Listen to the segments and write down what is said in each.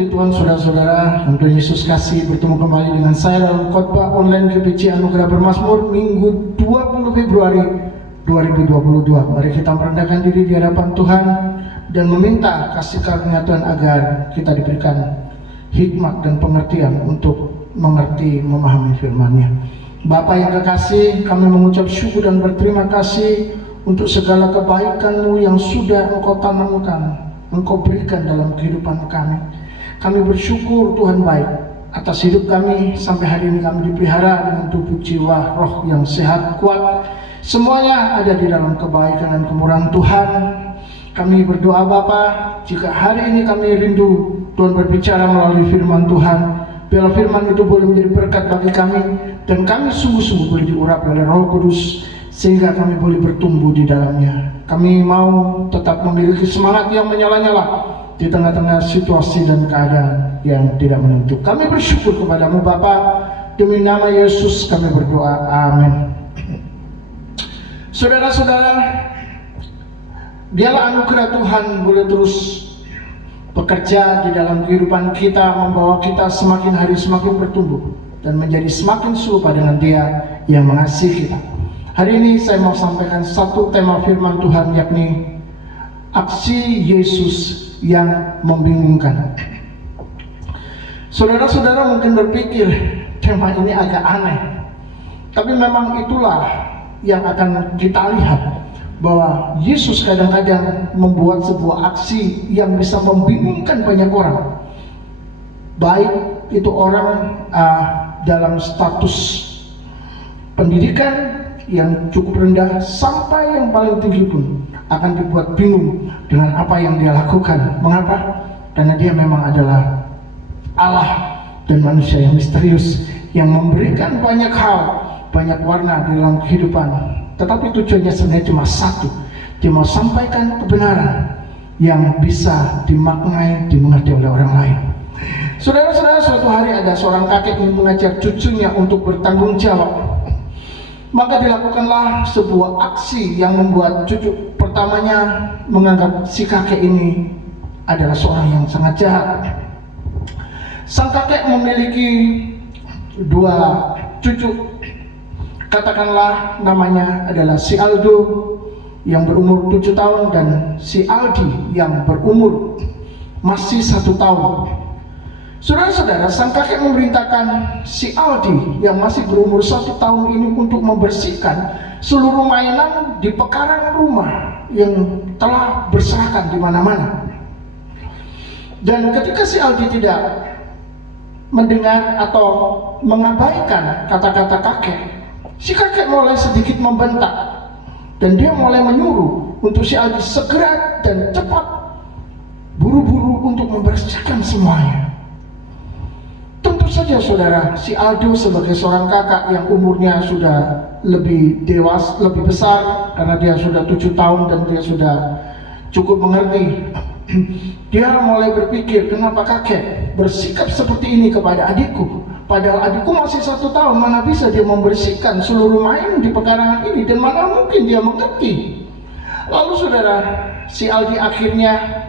puji Tuhan saudara-saudara, yang Tuhan Yesus kasih bertemu kembali dengan saya dalam khotbah online GPC Anugerah Bermazmur Minggu 20 Februari 2022. Mari kita merendahkan diri di hadapan Tuhan dan meminta kasih karunia Tuhan agar kita diberikan hikmat dan pengertian untuk mengerti, memahami firman-Nya. Bapa yang kekasih, kami mengucap syukur dan berterima kasih untuk segala kebaikan-Mu yang sudah Engkau tanamkan, Engkau berikan dalam kehidupan kami. Kami bersyukur Tuhan baik atas hidup kami sampai hari ini. Kami dipelihara dengan tubuh, jiwa, roh yang sehat, kuat. Semuanya ada di dalam kebaikan dan kemurahan Tuhan. Kami berdoa Bapa, jika hari ini kami rindu Tuhan berbicara melalui firman Tuhan, biarlah firman itu boleh menjadi berkat bagi kami dan kami sungguh-sungguh boleh diurapi oleh Roh Kudus sehingga kami boleh bertumbuh di dalamnya. Kami mau tetap memiliki semangat yang menyala-nyala di tengah-tengah situasi dan keadaan yang tidak menentu. Kami bersyukur kepadamu Bapa, demi nama Yesus kami berdoa, amin. Saudara-saudara, biarlah anugerah Tuhan boleh terus bekerja di dalam kehidupan kita, membawa kita semakin hari semakin bertumbuh dan menjadi semakin serupa dengan Dia yang mengasihi kita. Hari ini saya mau sampaikan satu tema firman Tuhan, yakni aksi Yesus yang membingungkan. Saudara-saudara mungkin berpikir tema ini agak aneh, tapi memang itulah yang akan kita lihat, bahwa Yesus kadang-kadang membuat sebuah aksi yang bisa membingungkan banyak orang, baik itu orang dalam status pendidikan yang cukup rendah sampai yang paling tinggi pun akan dibuat bingung dengan apa yang dia lakukan. Mengapa? Karena dia memang adalah Allah dan manusia yang misterius, yang memberikan banyak hal, banyak warna di dalam kehidupan. Tetapi tujuannya sebenarnya cuma satu, dia mau sampaikan kebenaran yang bisa dimaknai, dimengerti oleh orang lain. Saudara-saudara, suatu hari ada seorang kakek yang mengajar cucunya untuk bertanggung jawab. Maka dilakukanlah sebuah aksi yang membuat cucu pertamanya menganggap si kakek ini adalah seorang yang sangat jahat. Sang kakek memiliki dua cucu. Katakanlah namanya adalah si Aldo yang berumur 7 tahun dan si Aldi yang berumur masih 1 tahun. Saudara-saudara, sang kakek memerintahkan si Aldi yang masih berumur 1 tahun ini untuk membersihkan seluruh mainan di pekarangan rumah yang telah berserakan di mana-mana. Dan ketika si Aldi tidak mendengar atau mengabaikan kata-kata kakek, si kakek mulai sedikit membentak dan dia mulai menyuruh untuk si Aldi segera dan cepat buru-buru untuk membersihkan semuanya. Tentu saja saudara, si Aldo sebagai seorang kakak yang umurnya sudah lebih dewasa, lebih besar, karena dia sudah 7 tahun dan dia sudah cukup mengerti, dia mulai berpikir, kenapa kakek bersikap seperti ini kepada adikku? Padahal adikku masih 1 tahun, mana bisa dia membersihkan seluruh main di pekarangan ini, dan mana mungkin dia mengerti. Lalu saudara, si Aldi akhirnya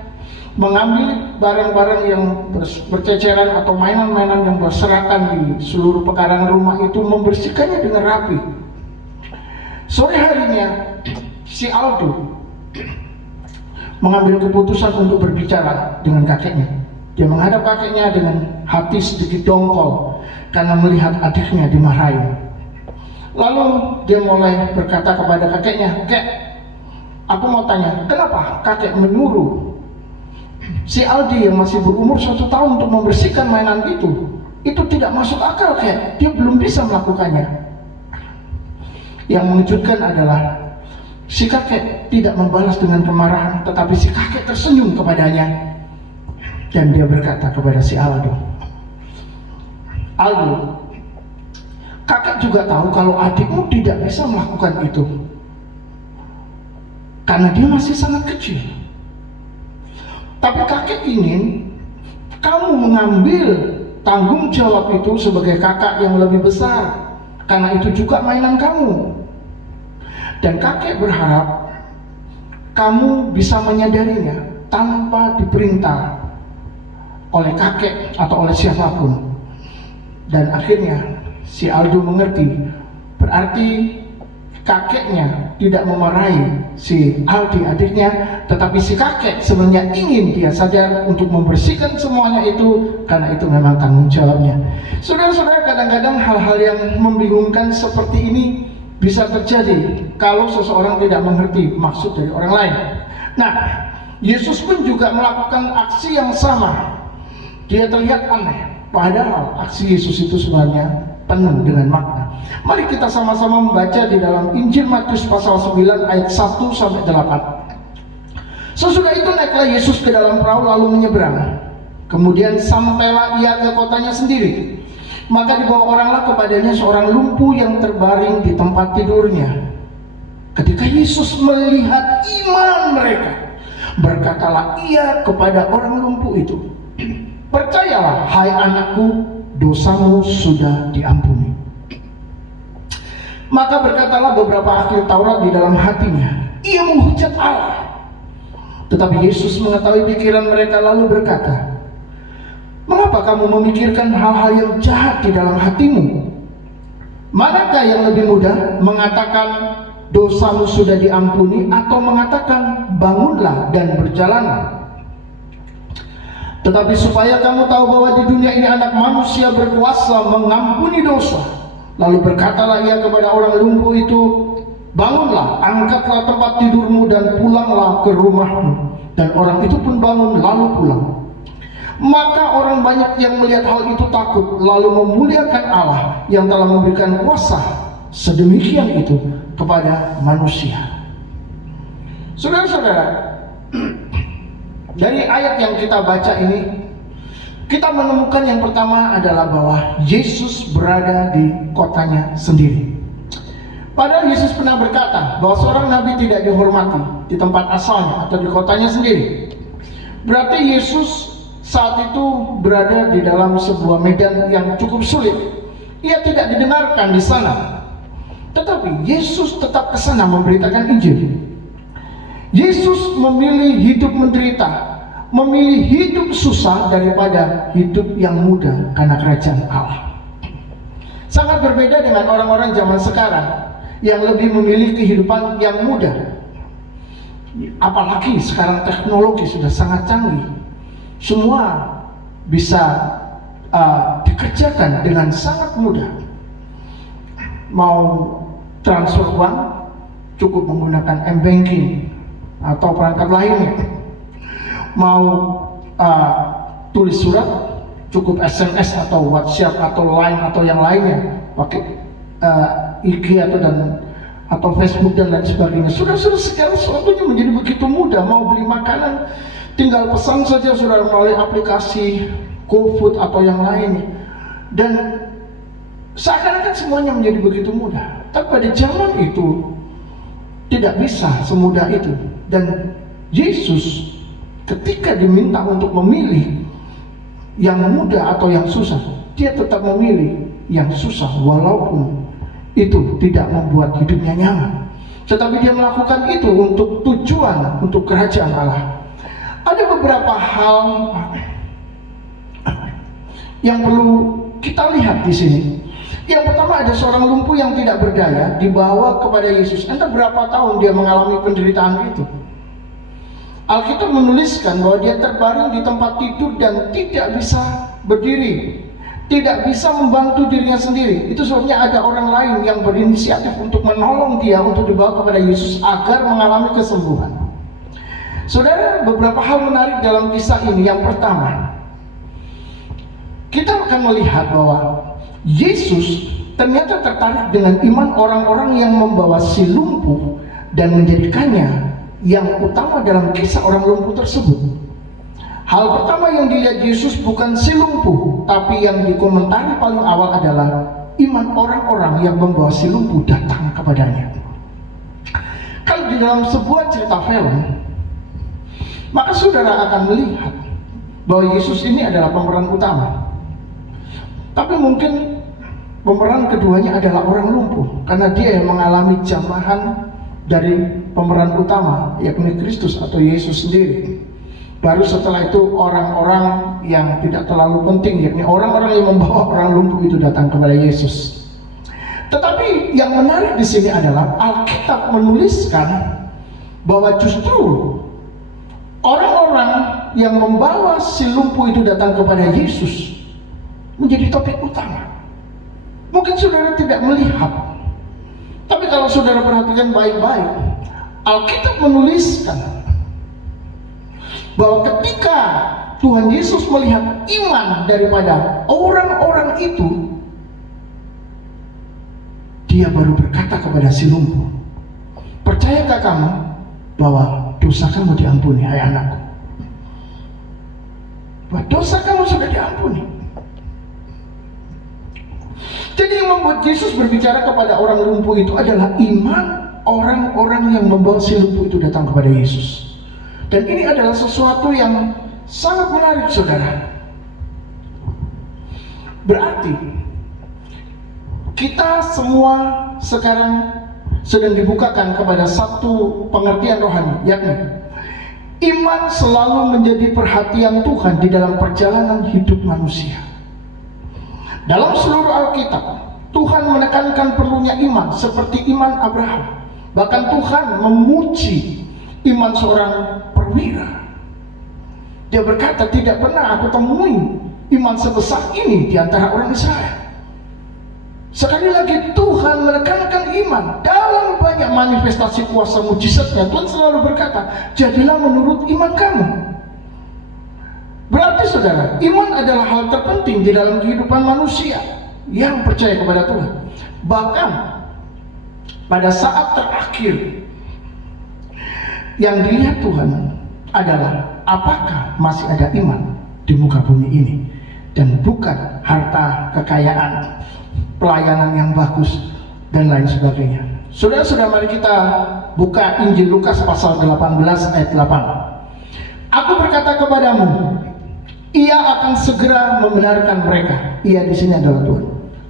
mengambil barang-barang yang berceceran atau mainan-mainan yang berserakan di seluruh pekarangan rumah itu, membersihkannya dengan rapi. Sore harinya si Aldo mengambil keputusan untuk berbicara dengan kakeknya. Dia menghadap kakeknya dengan hati sedikit dongkol karena melihat adiknya dimarahi. Lalu dia mulai berkata kepada kakeknya, "Kek, aku mau tanya, kenapa kakek menyuruh si Aldi yang masih berumur 1 tahun untuk membersihkan mainan itu? Itu tidak masuk akal, Kek. Dia belum bisa melakukannya." Yang mengejutkan adalah si kakek tidak membalas dengan kemarahan, tetapi si kakek tersenyum kepadanya dan dia berkata kepada si Aldo, "Aldo, kakek juga tahu kalau adikmu tidak bisa melakukan itu karena dia masih sangat kecil. Tapi kakek ingin kamu mengambil tanggung jawab itu sebagai kakak yang lebih besar, karena itu juga mainan kamu. Dan kakek berharap kamu bisa menyadarinya tanpa diperintah oleh kakek atau oleh siapapun. Dan akhirnya si Aldo mengerti, berarti kakeknya tidak memarahi si Aldi adiknya, tetapi si kakek sebenarnya ingin dia sadar untuk membersihkan semuanya itu, karena itu memang tanggung jawabnya. Saudara-saudara, kadang-kadang hal-hal yang membingungkan seperti ini bisa terjadi kalau seseorang tidak mengerti maksud dari orang lain. Nah, Yesus pun juga melakukan aksi yang sama. Dia terlihat aneh, padahal aksi Yesus itu sebenarnya penuh dengan makna. Mari kita sama-sama membaca di dalam Injil Matius pasal 9 ayat 1 sampai 8. Sesudah itu naiklah Yesus ke dalam perahu lalu menyeberang. Kemudian sampailah ia ke kotanya sendiri. Maka dibawa oranglah kepadanya seorang lumpuh yang terbaring di tempat tidurnya. Ketika Yesus melihat iman mereka, berkatalah ia kepada orang lumpuh itu, "Percayalah, hai anakku, dosamu sudah diampuni." Maka berkatalah beberapa ahli Taurat di dalam hatinya, "Ia menghujat Allah." Tetapi Yesus mengetahui pikiran mereka lalu berkata, "Mengapa kamu memikirkan hal-hal yang jahat di dalam hatimu? Manakah yang lebih mudah, mengatakan dosamu sudah diampuni, atau mengatakan bangunlah dan berjalanlah? Tetapi supaya kamu tahu bahwa di dunia ini Anak Manusia berkuasa mengampuni dosa." Lalu berkatalah ia kepada orang lumpuh itu, "Bangunlah, angkatlah tempat tidurmu dan pulanglah ke rumahmu." Dan orang itu pun bangun lalu pulang. Maka orang banyak yang melihat hal itu takut, lalu memuliakan Allah yang telah memberikan kuasa sedemikian itu kepada manusia. Saudara-saudara, dari ayat yang kita baca ini, kita menemukan yang pertama adalah bahwa Yesus berada di kotanya sendiri. Padahal Yesus pernah berkata bahwa seorang nabi tidak dihormati di tempat asalnya atau di kotanya sendiri. Berarti Yesus saat itu berada di dalam sebuah medan yang cukup sulit. Ia tidak didengarkan di sana. Tetapi Yesus tetap ke sana memberitakan Injil. Yesus memilih hidup menderita, memilih hidup susah daripada hidup yang mudah karena kerajaan Allah. Sangat berbeda dengan orang-orang zaman sekarang yang lebih memilih kehidupan yang mudah. Apalagi sekarang teknologi sudah sangat canggih. Semua bisa dikerjakan dengan sangat mudah. Mau transfer uang cukup menggunakan m-banking atau perangkat lainnya. Mau tulis surat cukup SMS atau WhatsApp atau Line atau yang lainnya, pakai IG atau Facebook dan lain sebagainya. Sudah sekarang sesuatunya menjadi begitu mudah. Mau beli makanan tinggal pesan saja sudah melalui aplikasi GoFood atau yang lainnya, dan seakan-akan semuanya menjadi begitu mudah. Tapi pada zaman itu tidak bisa semudah itu, dan Yesus ketika diminta untuk memilih yang mudah atau yang susah, dia tetap memilih yang susah walaupun itu tidak membuat hidupnya nyaman. Tetapi dia melakukan itu untuk tujuan, untuk kerajaan Allah. Ada beberapa hal yang perlu kita lihat di sini. Yang pertama, ada seorang lumpuh yang tidak berdaya dibawa kepada Yesus. Entah berapa tahun dia mengalami penderitaan itu. Alkitab menuliskan bahwa dia terbaring di tempat tidur dan tidak bisa berdiri, tidak bisa membantu dirinya sendiri. Itu sebabnya ada orang lain yang berinisiatif untuk menolong dia untuk dibawa kepada Yesus agar mengalami kesembuhan. Saudara, beberapa hal menarik dalam kisah ini. Yang pertama, kita akan melihat bahwa Yesus ternyata tertarik dengan iman orang-orang yang membawa si lumpuh dan menjadikannya yang utama dalam kisah orang lumpuh tersebut. Hal pertama yang dilihat Yesus bukan si lumpuh, tapi yang dikomentari paling awal adalah iman orang-orang yang membawa si lumpuh datang kepadanya. Kalau di dalam sebuah cerita film, maka saudara akan melihat bahwa Yesus ini adalah pemeran utama. Tapi mungkin pemeran keduanya adalah orang lumpuh, karena dia yang mengalami jamahan dari pemeran utama, yakni Kristus atau Yesus sendiri. Baru setelah itu orang-orang yang tidak terlalu penting, yakni orang-orang yang membawa orang lumpuh itu datang kepada Yesus. Tetapi yang menarik di sini adalah Alkitab menuliskan bahwa justru orang-orang yang membawa si lumpuh itu datang kepada Yesus menjadi topik utama. Mungkin saudara tidak melihat, tapi kalau saudara perhatikan baik-baik, Alkitab menuliskan bahwa ketika Tuhan Yesus melihat iman daripada orang-orang itu, Dia baru berkata kepada si lumpuh, "Percayakah kamu bahwa dosa kamu diampuni, hai anakku?" Bahwa dosa kamu sudah diampuni. Jadi yang membuat Yesus berbicara kepada orang lumpuh itu adalah iman orang-orang yang membawa si lumpuh itu datang kepada Yesus. Dan ini adalah sesuatu yang sangat menarik, saudara. Berarti kita semua sekarang sedang dibukakan kepada satu pengertian rohani, yakni iman selalu menjadi perhatian Tuhan di dalam perjalanan hidup manusia. Dalam seluruh Alkitab, Tuhan menekankan perlunya iman seperti iman Abraham. Bahkan Tuhan memuji iman seorang perwira. Dia berkata, "Tidak pernah aku temui iman sebesar ini di antara orang Israel." Sekali lagi Tuhan menekankan iman dalam banyak manifestasi kuasa mujizatnya. Tuhan selalu berkata, "Jadilah menurut iman kamu." Berarti saudara, iman adalah hal terpenting di dalam kehidupan manusia yang percaya kepada Tuhan. Bahkan pada saat terakhir yang dilihat Tuhan adalah apakah masih ada iman di muka bumi ini, dan bukan harta, kekayaan, pelayanan yang bagus, dan lain sebagainya. Saudara-saudara, mari kita buka Injil Lukas pasal 18 ayat 8. "Aku berkata kepadamu, Ia akan segera membenarkan mereka." Ia di sini adalah Tuhan.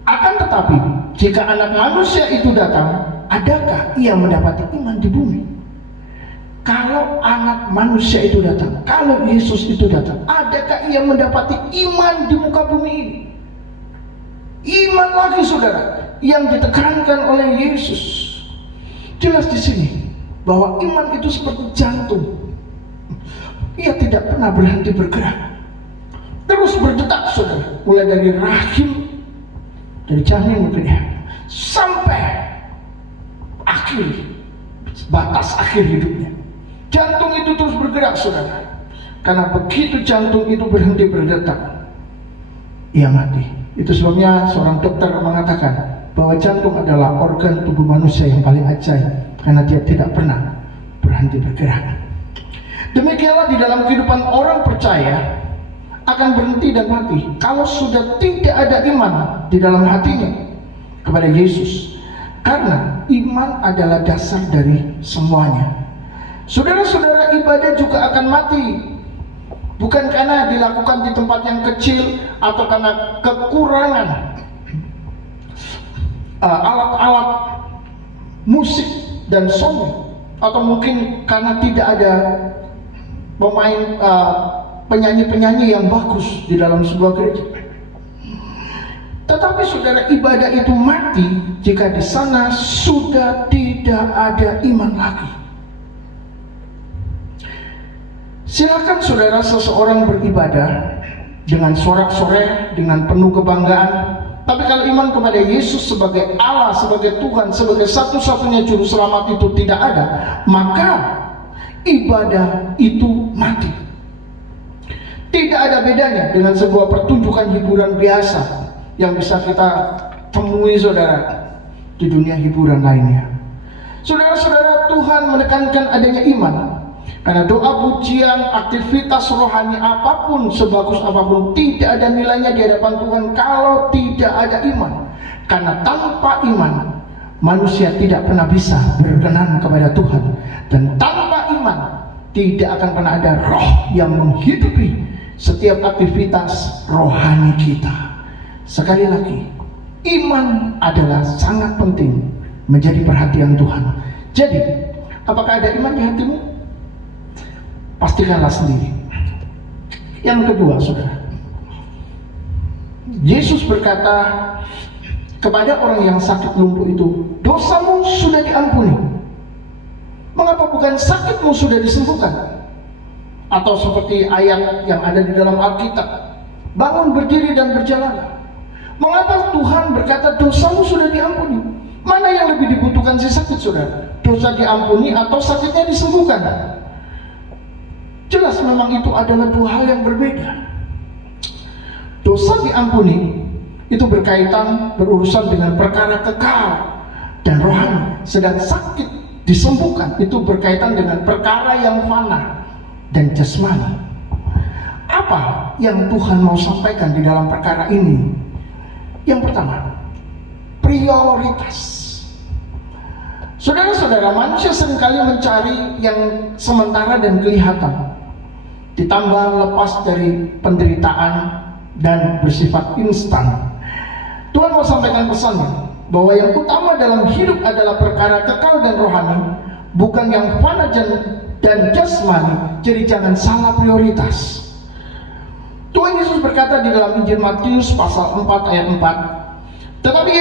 "Akan tetapi, jika Anak Manusia itu datang, adakah Ia mendapati iman di bumi?" Kalau Anak Manusia itu datang, kalau Yesus itu datang, adakah Ia mendapati iman di muka bumi ini? Iman lagi, saudara, yang ditekankan oleh Yesus. Jelas di sini bahwa iman itu seperti jantung. Ia tidak pernah berhenti bergerak, terus berdetak, saudara, mulai dari rahim, dari janin sampai akhir, batas akhir hidupnya. Jantung itu terus bergerak, saudara. Karena begitu jantung itu berhenti berdetak, ia mati. Itu sebabnya seorang dokter mengatakan bahwa jantung adalah organ tubuh manusia yang paling ajaib, karena dia tidak pernah berhenti bergerak. Demikianlah di dalam kehidupan orang percaya akan berhenti dan mati kalau sudah tidak ada iman di dalam hatinya kepada Yesus. Karena iman adalah dasar dari semuanya. Saudara-saudara, ibadah juga akan mati, bukan karena dilakukan di tempat yang kecil atau karena kekurangan alat-alat musik dan sound, atau mungkin karena tidak ada pemain penyanyi-penyanyi yang bagus di dalam sebuah gereja. Tetapi saudara, ibadah itu mati jika di sana sudah tidak ada iman lagi. Silakan saudara seseorang beribadah dengan sorak-sorai, dengan penuh kebanggaan, tapi kalau iman kepada Yesus sebagai Allah, sebagai Tuhan, sebagai satu-satunya juru selamat itu tidak ada, maka ibadah itu mati. Tidak ada bedanya dengan sebuah pertunjukan hiburan biasa yang bisa kita temui, saudara, di dunia hiburan lainnya. Saudara-saudara, Tuhan menekankan adanya iman, karena doa, pujian, aktivitas rohani apapun, sebagus apapun, tidak ada nilainya di hadapan Tuhan kalau tidak ada iman. Karena tanpa iman, manusia tidak pernah bisa berkenan kepada Tuhan. Dan tanpa iman, tidak akan pernah ada roh yang menghidupi setiap aktivitas rohani kita. Sekali lagi, iman adalah sangat penting menjadi perhatian Tuhan. Jadi, apakah ada iman di hatimu? Pastikanlah sendiri. Yang kedua, saudara, Yesus berkata kepada orang yang sakit lumpuh itu, dosamu sudah diampuni. Mengapa bukan sakitmu sudah disembuhkan? Atau seperti ayat yang ada di dalam Alkitab, bangun, berdiri, dan berjalan. Mengapa Tuhan berkata dosamu sudah diampuni? Mana yang lebih dibutuhkan si sakit, saudara? Dosa diampuni atau sakitnya disembuhkan? Jelas memang itu adalah dua hal yang berbeda. Dosa diampuni itu berkaitan, berurusan dengan perkara kekal dan rohani. Sedang sakit disembuhkan itu berkaitan dengan perkara yang fana dan jasmani. Apa yang Tuhan mau sampaikan di dalam perkara ini? Yang pertama, prioritas. Saudara-saudara, manusia seringkali mencari yang sementara dan kelihatan, ditambah lepas dari penderitaan dan bersifat instan. Tuhan mau sampaikan pesannya bahwa yang utama dalam hidup adalah perkara kekal dan rohani, bukan yang fana dan jasmani. Jadi jangan salah prioritas. Tuhan Yesus berkata di dalam Injil Matius pasal 4 ayat 4, tapi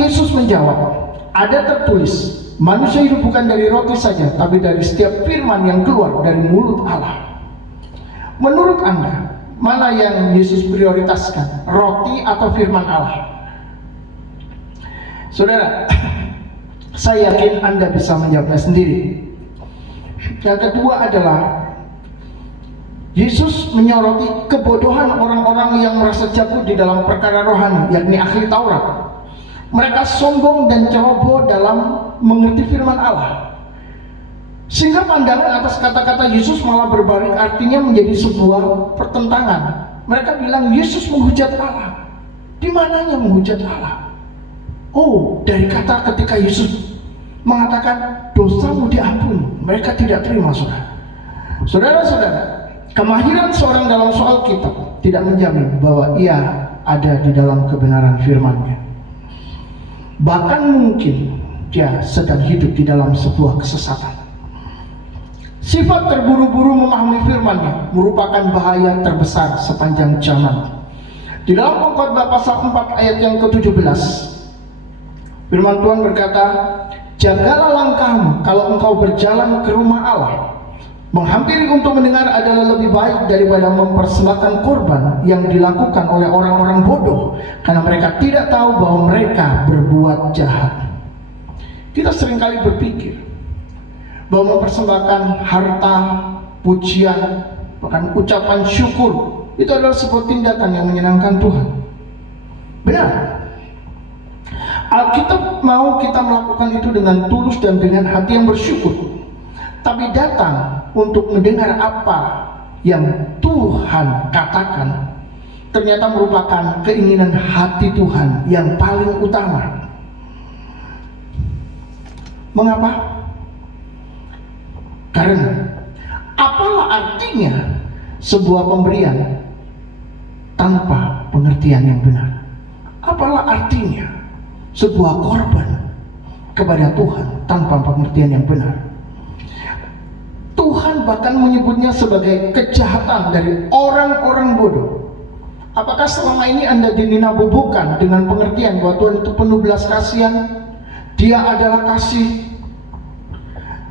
Yesus menjawab, ada tertulis, manusia hidup bukan dari roti saja, tapi dari setiap firman yang keluar dari mulut Allah. Menurut Anda, mana yang Yesus prioritaskan, roti atau firman Allah? Saudara, saya yakin Anda bisa menjawabnya sendiri. Yang kedua adalah Yesus menyoroti kebodohan orang-orang yang merasa jago di dalam perkara rohani, yakni ahli Taurat. Mereka sombong dan ceroboh dalam mengerti firman Allah, sehingga pandangan atas kata-kata Yesus malah berbalik artinya menjadi sebuah pertentangan. Mereka bilang Yesus menghujat Allah. Di mananya menghujat Allah? Oh, dari kata ketika Yesus mengatakan dosamu diampuni, mereka tidak terima, saudara. Saudara-saudara, kemahiran seorang dalam soal kitab tidak menjamin bahwa ia ada di dalam kebenaran firman-Nya. Bahkan mungkin dia sedang hidup di dalam sebuah kesesatan. Sifat terburu-buru memahami firman-Nya merupakan bahaya terbesar sepanjang zaman. Di dalam Pengkhotbah pasal 4 ayat yang ke-17, firman Tuhan berkata, jagalah langkahmu kalau engkau berjalan ke rumah Allah. Menghampiri untuk mendengar adalah lebih baik daripada mempersembahkan korban yang dilakukan oleh orang-orang bodoh, karena mereka tidak tahu bahwa mereka berbuat jahat. Kita seringkali berpikir bahwa mempersembahkan harta, pujian, bahkan ucapan syukur itu adalah sebuah tindakan yang menyenangkan Tuhan. Benar. Alkitab mau kita melakukan itu dengan tulus dan dengan hati yang bersyukur. Tapi datang untuk mendengar apa yang Tuhan katakan ternyata merupakan keinginan hati Tuhan yang paling utama. Mengapa? Karena apalah artinya sebuah pemberian tanpa pengertian yang benar? Apalah artinya sebuah korban kepada Tuhan tanpa pengertian yang benar? Tuhan bahkan menyebutnya sebagai kejahatan dari orang-orang bodoh. Apakah selama ini Anda dininabobokan dengan pengertian bahwa Tuhan itu penuh belas kasihan, Dia adalah kasih?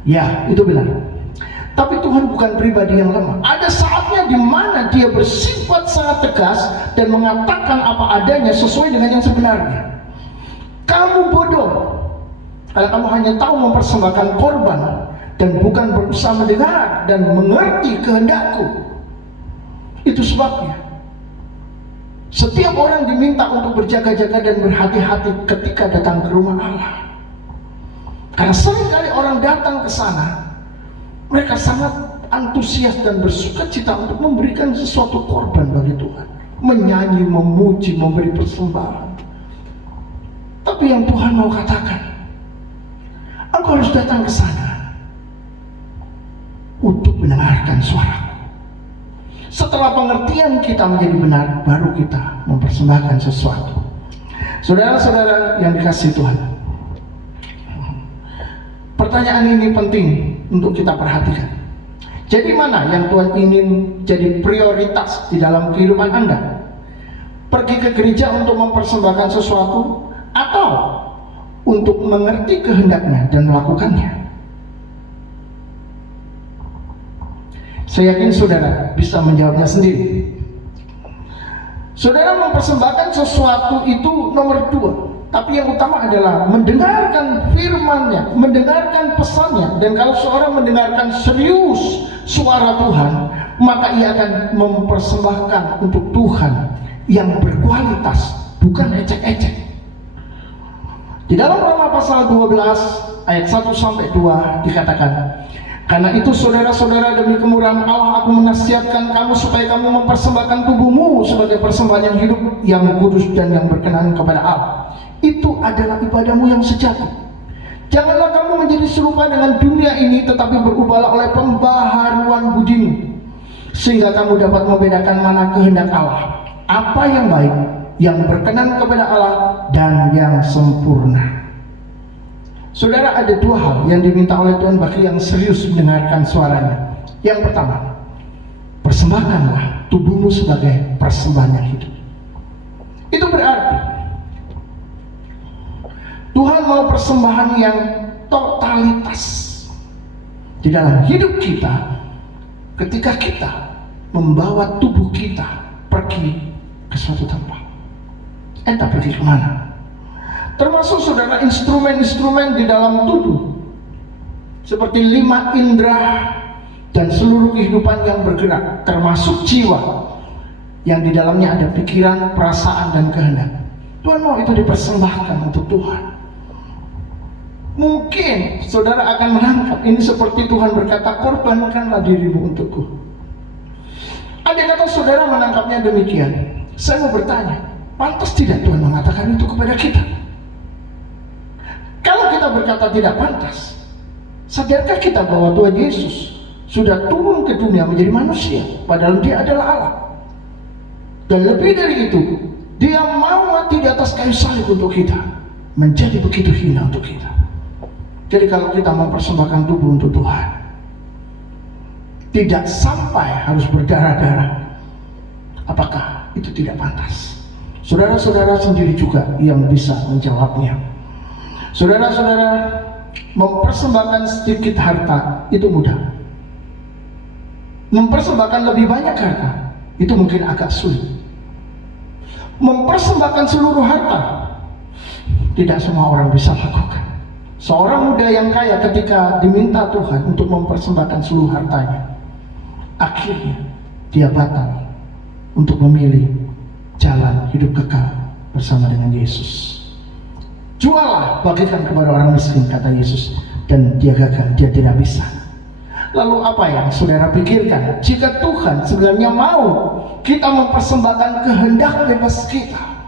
Ya, itu benar. Tapi Tuhan bukan pribadi yang lemah. Ada saatnya di mana Dia bersifat sangat tegas dan mengatakan apa adanya sesuai dengan yang sebenarnya. Kamu bodoh kalau kamu hanya tahu mempersembahkan korban dan bukan berusaha mendengar dan mengerti kehendakku. Itu sebabnya setiap orang diminta untuk berjaga-jaga dan berhati-hati ketika datang ke rumah Allah. Karena seringkali orang datang ke sana, mereka sangat antusias dan bersukacita untuk memberikan sesuatu korban bagi Tuhan, menyanyi, memuji, memberi persembahan. Tapi yang Tuhan mau katakan, engkau harus datang ke sana untuk mendengarkan suaraku. Setelah pengertian kita menjadi benar, baru kita mempersembahkan sesuatu. Saudara-saudara yang dikasihi Tuhan, pertanyaan ini penting untuk kita perhatikan. Jadi mana yang Tuhan ingin jadi prioritas di dalam kehidupan Anda? Pergi ke gereja untuk mempersembahkan sesuatu, atau untuk mengerti kehendaknya dan melakukannya? Saya yakin saudara bisa menjawabnya sendiri. Saudara mempersembahkan sesuatu itu nomor 2, tapi yang utama adalah mendengarkan firman-Nya, mendengarkan pesannya. Dan kalau seorang mendengarkan serius suara Tuhan, maka ia akan mempersembahkan untuk Tuhan yang berkualitas, bukan ecek-ecek. Di dalam Roma pasal 12 ayat 1 sampai 2 dikatakan, karena itu saudara-saudara, demi kemurahan Allah aku menasihatkan kamu supaya kamu mempersembahkan tubuhmu sebagai persembahan yang hidup, yang kudus dan yang berkenan kepada Allah. Itu adalah ibadahmu yang sejati. Janganlah kamu menjadi serupa dengan dunia ini, tetapi berubahlah oleh pembaharuan budimu, sehingga kamu dapat membedakan mana kehendak Allah, apa yang baik, yang berkenan kepada Allah, dan yang sempurna. Saudara, ada 2 hal yang diminta oleh Tuhan bagi yang serius mendengarkan suaranya. Yang pertama, persembahkanlah tubuhmu sebagai persembahan yang hidup. Itu berarti Tuhan mau persembahan yang totalitas di dalam hidup kita. Ketika kita membawa tubuh kita pergi ke suatu tempat, entah pergi kemana, termasuk saudara instrumen-instrumen di dalam tubuh, seperti 5 indera dan seluruh kehidupan yang bergerak, termasuk jiwa yang di dalamnya ada pikiran, perasaan, dan kehendak. Tuhan mau itu dipersembahkan untuk Tuhan. Mungkin saudara akan menangkap ini seperti Tuhan berkata, korbankanlah dirimu untukku. Ada kata saudara menangkapnya demikian. Saya mau bertanya, pantas tidak Tuhan mengatakan itu kepada kita? Kalau kita berkata tidak pantas, sadarkah kita bahwa Tuhan Yesus sudah turun ke dunia menjadi manusia, padahal Dia adalah Allah? Dan lebih dari itu, Dia mau mati di atas kayu salib untuk kita, menjadi begitu hina untuk kita. Jadi kalau kita mempersembahkan tubuh untuk Tuhan, tidak sampai harus berdarah-darah, apakah itu tidak pantas? Saudara-saudara sendiri juga yang bisa menjawabnya. Saudara-saudara, mempersembahkan sedikit harta itu mudah. Mempersembahkan lebih banyak harta itu mungkin agak sulit. Mempersembahkan seluruh harta tidak semua orang bisa lakukan. Seorang muda yang kaya ketika diminta Tuhan untuk mempersembahkan seluruh hartanya, akhirnya dia batal untuk memilih jalan hidup kekal bersama dengan Yesus. Jualah, bagikan kepada orang miskin, kata Yesus, dan dia gagal, dia tidak bisa. Lalu apa yang saudara pikirkan? Jika Tuhan sebenarnya mau kita mempersembahkan kehendak bebas kita,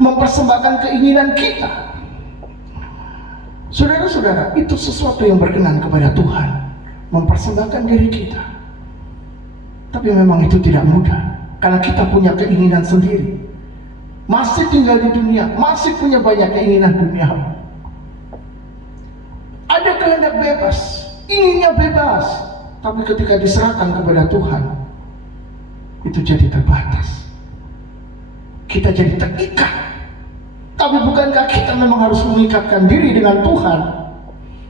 mempersembahkan keinginan kita, saudara-saudara, itu sesuatu yang berkenan kepada Tuhan, mempersembahkan diri kita. Tapi memang itu tidak mudah, karena kita punya keinginan sendiri, masih tinggal di dunia, masih punya banyak keinginan dunia. Ada kehendak bebas, inginnya bebas, tapi ketika diserahkan kepada Tuhan, itu jadi terbatas. Kita jadi terikat. Tapi bukankah kita memang harus mengikatkan diri dengan Tuhan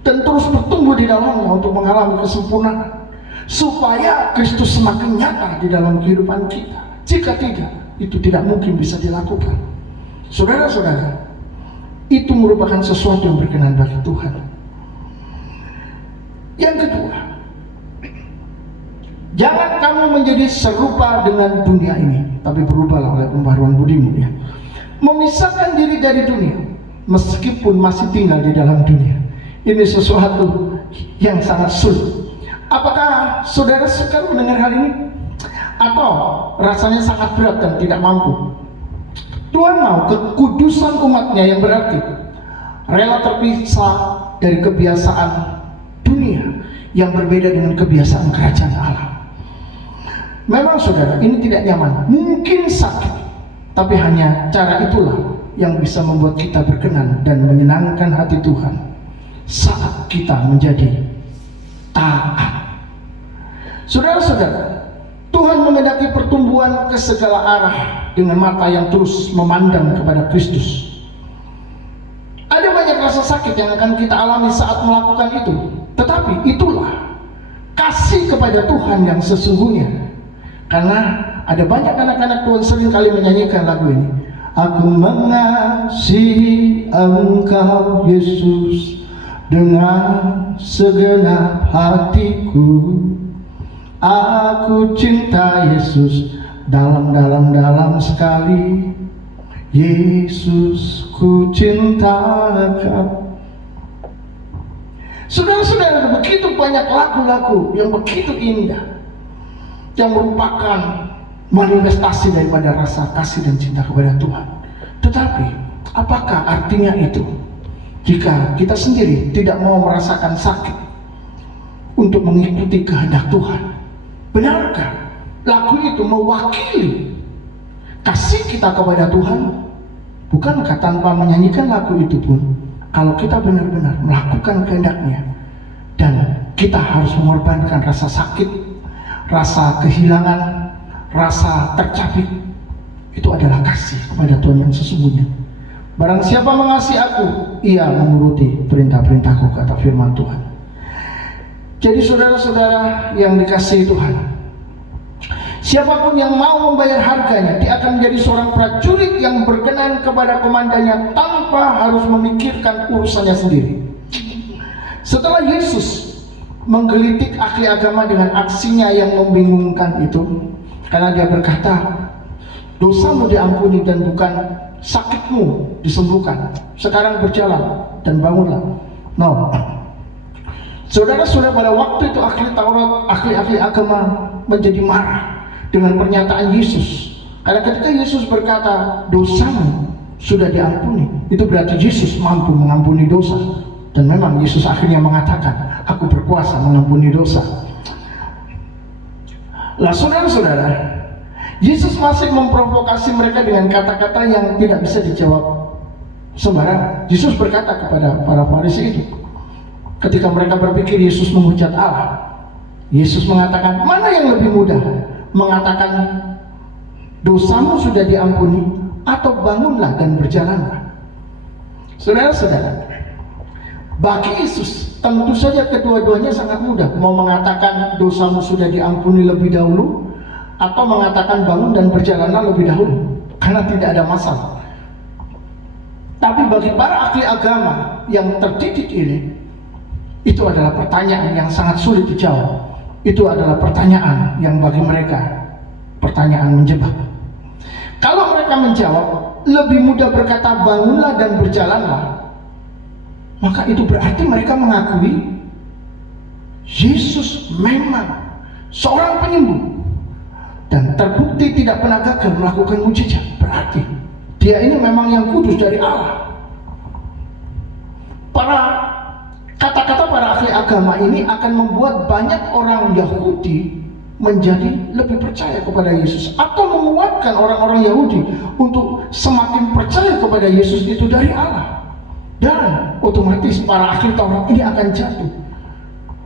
dan terus bertumbuh di dalamnya untuk mengalami kesempurnaan, supaya Kristus semakin nyata di dalam kehidupan kita? Jika tidak, itu tidak mungkin bisa dilakukan. Saudara-saudara, itu merupakan sesuatu yang berkenan bagi Tuhan. Yang kedua, jangan kamu menjadi serupa dengan dunia ini, tapi berubahlah oleh pembaharuan budimu. Ya. Memisahkan diri dari dunia, meskipun masih tinggal di dalam dunia. Ini sesuatu yang sangat sulit. Apakah saudara suka mendengar hal ini? Atau rasanya sangat berat dan tidak mampu? Tuhan mau kekudusan umatnya yang berarti rela terpisah dari kebiasaan dunia yang berbeda dengan kebiasaan kerajaan Allah. Memang saudara, ini tidak nyaman, mungkin sakit, tapi hanya cara itulah yang bisa membuat kita berkenan dan menyenangkan hati Tuhan saat kita menjadi taat. Saudara-saudara, Tuhan menghendaki pertumbuhan ke segala arah dengan mata yang terus memandang kepada Kristus. Ada banyak rasa sakit yang akan kita alami saat melakukan itu, tetapi itulah kasih kepada Tuhan yang sesungguhnya. Karena ada banyak anak-anak Tuhan sering kali menyanyikan lagu ini. Aku mengasihi Engkau Yesus dengan segenap hatiku. Aku cinta Yesus dalam sekali. Yesus ku cintakan. Saudara-saudara, begitu banyak lagu-lagu yang begitu indah, yang merupakan manifestasi daripada rasa kasih dan cinta kepada Tuhan. Tetapi apakah artinya itu jika kita sendiri tidak mau merasakan sakit untuk mengikuti kehendak Tuhan? Benarkah lagu itu mewakili kasih kita kepada Tuhan? Bukankah tanpa menyanyikan lagu itu pun, kalau kita benar-benar melakukan kehendaknya dan kita harus mengorbankan rasa sakit, rasa kehilangan, rasa tercabik, itu adalah kasih kepada Tuhan yang sesungguhnya. Barang siapa mengasihi aku, ia menuruti perintah-perintahku, kata firman Tuhan. Jadi saudara-saudara yang dikasihi Tuhan, siapapun yang mau membayar harganya, dia akan menjadi seorang prajurit yang berkenan kepada komandannya tanpa harus memikirkan urusannya sendiri. Setelah Yesus menggelitik ahli agama dengan aksinya yang membingungkan itu, karena dia berkata, dosamu diampuni dan bukan sakitmu disembuhkan. Sekarang berjalan dan bangunlah. No. Saudara-saudara, pada waktu itu ahli Taurat, ahli agama menjadi marah dengan pernyataan Yesus. Karena ketika Yesus berkata, dosamu sudah diampuni, itu berarti Yesus mampu mengampuni dosa. Dan memang Yesus akhirnya mengatakan, aku berkuasa mengampuni dosa. Lah saudara-saudara, Yesus masih memprovokasi mereka dengan kata-kata yang tidak bisa dijawab sembarangan. Yesus berkata kepada para Farisi itu, ketika mereka berpikir Yesus menghujat Allah, Yesus mengatakan, mana yang lebih mudah? Mengatakan dosamu sudah diampuni, atau bangunlah dan berjalanlah? Saudara-saudara, bagi Yesus tentu saja kedua-duanya sangat mudah. Mau mengatakan dosamu sudah diampuni lebih dahulu, atau mengatakan bangun dan berjalanlah lebih dahulu, karena tidak ada masalah. Tapi bagi para ahli agama yang terdidik ini, itu adalah pertanyaan yang sangat sulit dijawab. Itu adalah pertanyaan yang bagi mereka pertanyaan menjebak. Kalau mereka menjawab, lebih mudah berkata bangunlah dan berjalanlah, maka itu berarti mereka mengakui Yesus memang seorang penyembuh dan terbukti tidak pernah gagal melakukan mujizat. Berarti dia ini memang yang kudus dari Allah. Kata-kata para ahli agama ini akan membuat banyak orang Yahudi menjadi lebih percaya kepada Yesus, atau menguatkan orang-orang Yahudi untuk semakin percaya kepada Yesus itu dari Allah. Dan otomatis para ahli Taurat ini akan jatuh.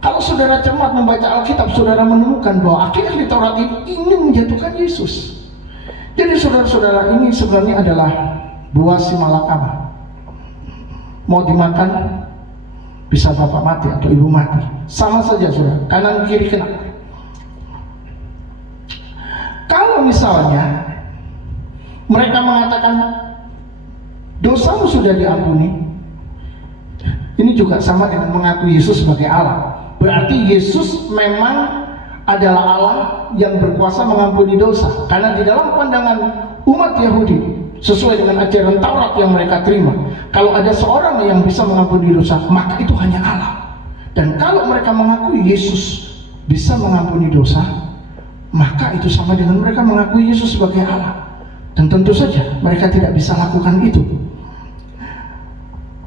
Kalau saudara cermat membaca Alkitab, saudara menemukan bahwa ahli Taurat ini ingin menjatuhkan Yesus. Jadi saudara-saudara, ini sebenarnya adalah buah simalakama. Mau dimakan, bisa bapak mati atau ibu mati, sama saja saudara, kanan kiri kena. Kalau misalnya mereka mengatakan dosamu sudah diampuni, ini juga sama dengan mengakui Yesus sebagai Allah. Berarti Yesus memang adalah Allah yang berkuasa mengampuni dosa. Karena di dalam pandangan umat Yahudi, sesuai dengan ajaran Taurat yang mereka terima, kalau ada seorang yang bisa mengampuni dosa, maka itu hanya Allah. Dan kalau mereka mengakui Yesus bisa mengampuni dosa, maka itu sama dengan mereka mengakui Yesus sebagai Allah. Dan tentu saja mereka tidak bisa lakukan itu.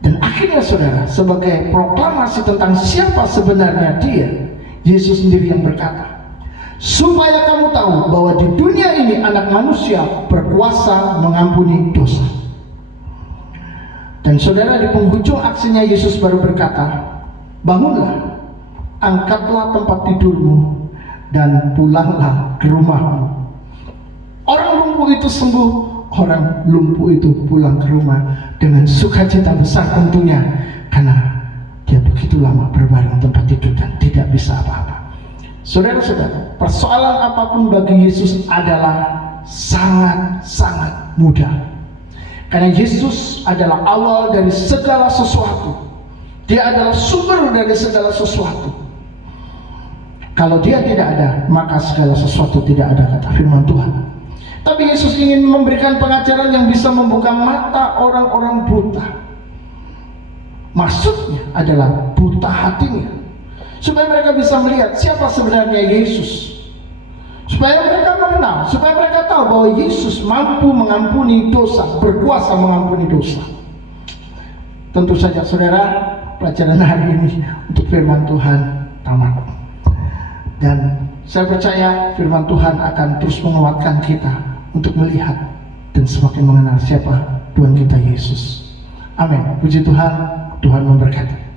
Dan akhirnya saudara, sebagai proklamasi tentang siapa sebenarnya dia, Yesus sendiri yang berkata, supaya kamu tahu bahwa di dunia ini anak manusia berkuasa mengampuni dosa. Dan saudara, di penghujung aksinya Yesus baru berkata, bangunlah, angkatlah tempat tidurmu dan pulanglah ke rumahmu. Orang lumpuh itu sembuh, orang lumpuh itu pulang ke rumah dengan sukacita besar tentunya, karena dia begitu lama berbaring tempat tidur dan tidak bisa apa-apa. Saudara-saudara, persoalan apapun bagi Yesus adalah sangat-sangat mudah, karena Yesus adalah awal dari segala sesuatu. Dia adalah sumber dari segala sesuatu. Kalau dia tidak ada, maka segala sesuatu tidak ada, kata firman Tuhan. Tapi Yesus ingin memberikan pengajaran yang bisa membuka mata orang-orang buta. Maksudnya adalah buta hatinya, supaya mereka bisa melihat siapa sebenarnya Yesus, supaya mereka mengenal, supaya mereka tahu bahwa Yesus mampu mengampuni dosa, berkuasa mengampuni dosa. Tentu saja saudara, pelajaran hari ini untuk firman Tuhan tamat, dan saya percaya firman Tuhan akan terus menguatkan kita untuk melihat dan semakin mengenal siapa Tuhan kita Yesus. Amin. Puji Tuhan, Tuhan memberkati.